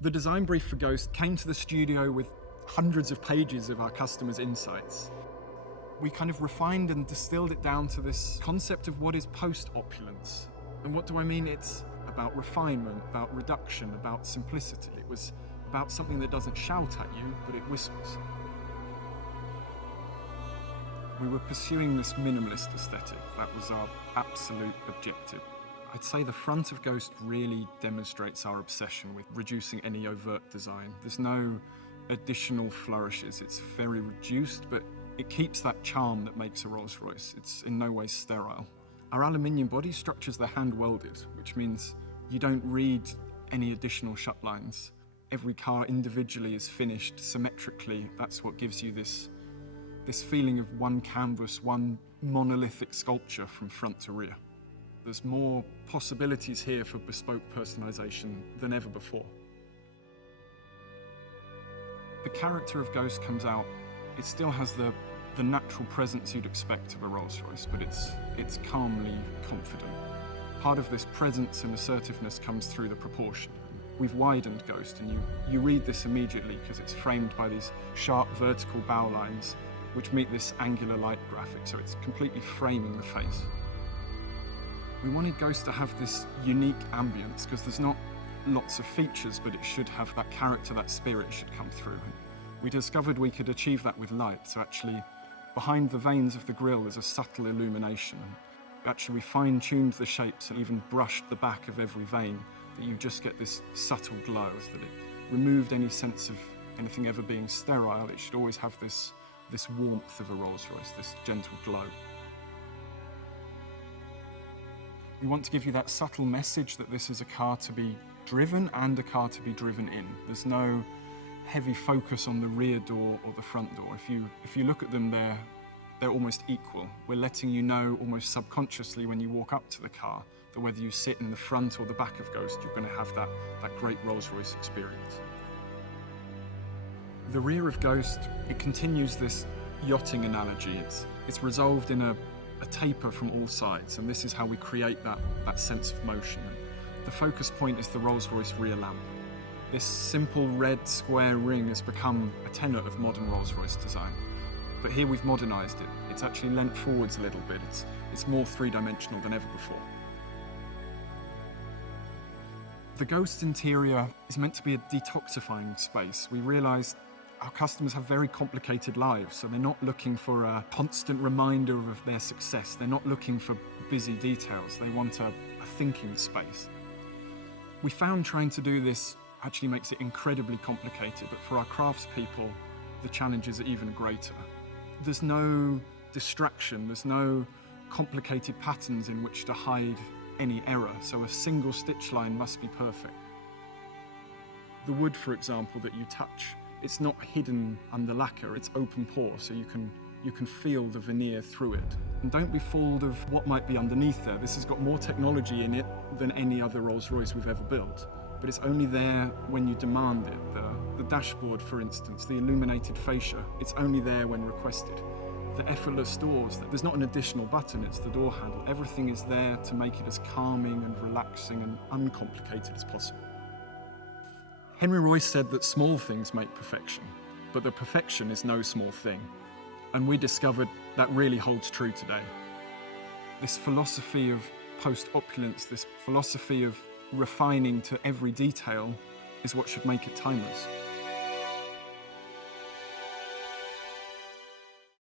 The design brief for Ghost came to the studio with hundreds of pages of our customers' insights. We kind of refined and distilled it down to this concept of what is post-opulence. And what do I mean? It's about refinement, about reduction, about simplicity. It was about something that doesn't shout at you, but it whispers. We were pursuing this minimalist aesthetic. That was our absolute objective. I'd say the front of Ghost really demonstrates our obsession with reducing any overt design. There's no additional flourishes. It's very reduced, but it keeps that charm that makes a Rolls-Royce. It's in no way sterile. Our aluminium body structures, they're hand-welded, which means you don't read any additional shut lines. Every car individually is finished symmetrically. That's what gives you this feeling of one canvas, one monolithic sculpture from front to rear. There's more possibilities here for bespoke personalization than ever before. The character of Ghost comes out. It still has the natural presence you'd expect of a Rolls-Royce, but it's calmly confident. Part of this presence and assertiveness comes through the proportion. We've widened Ghost, and you read this immediately because it's framed by these sharp vertical bow lines which meet this angular light graphic, so it's completely framing the face. We wanted Ghost to have this unique ambience because there's not lots of features, but it should have that character, that spirit should come through. And we discovered we could achieve that with light, so actually behind the veins of the grille there's a subtle illumination. Actually we fine-tuned the shapes and even brushed the back of every vein, that you just get this subtle glow, that it removed any sense of anything ever being sterile. It should always have this warmth of a Rolls-Royce, this gentle glow. We want to give you that subtle message that this is a car to be driven and a car to be driven in. There's no heavy focus on the rear door or the front door. If you look at them, they're almost equal. We're letting you know almost subconsciously when you walk up to the car that whether you sit in the front or the back of Ghost, you're going to have that great Rolls-Royce experience. The rear of Ghost, it continues this yachting analogy. It's resolved in a taper from all sides, and this is how we create that sense of motion. And the focus point is the Rolls-Royce rear lamp. This simple red square ring has become a tenet of modern Rolls-Royce design. But here we've modernised it. It's actually leant forwards a little bit. It's more three-dimensional than ever before. The Ghost interior is meant to be a detoxifying space. We realised our customers have very complicated lives, so they're not looking for a constant reminder of their success. They're not looking for busy details. They want a thinking space. We found trying to do this actually makes it incredibly complicated, but for our craftspeople, the challenges are even greater. There's no distraction, there's no complicated patterns in which to hide any error, so a single stitch line must be perfect. The wood, for example, that you touch, it's not hidden under lacquer, it's open pore, so you can feel the veneer through it. And don't be fooled of what might be underneath there. This has got more technology in it than any other Rolls-Royce we've ever built, but it's only there when you demand it. The dashboard, for instance, the illuminated fascia, it's only there when requested. The effortless doors, there's not an additional button, it's the door handle. Everything is there to make it as calming and relaxing and uncomplicated as possible. Henry Royce said that small things make perfection, but the perfection is no small thing. And we discovered that really holds true today. This philosophy of post-opulence, this philosophy of refining to every detail is what should make it timeless.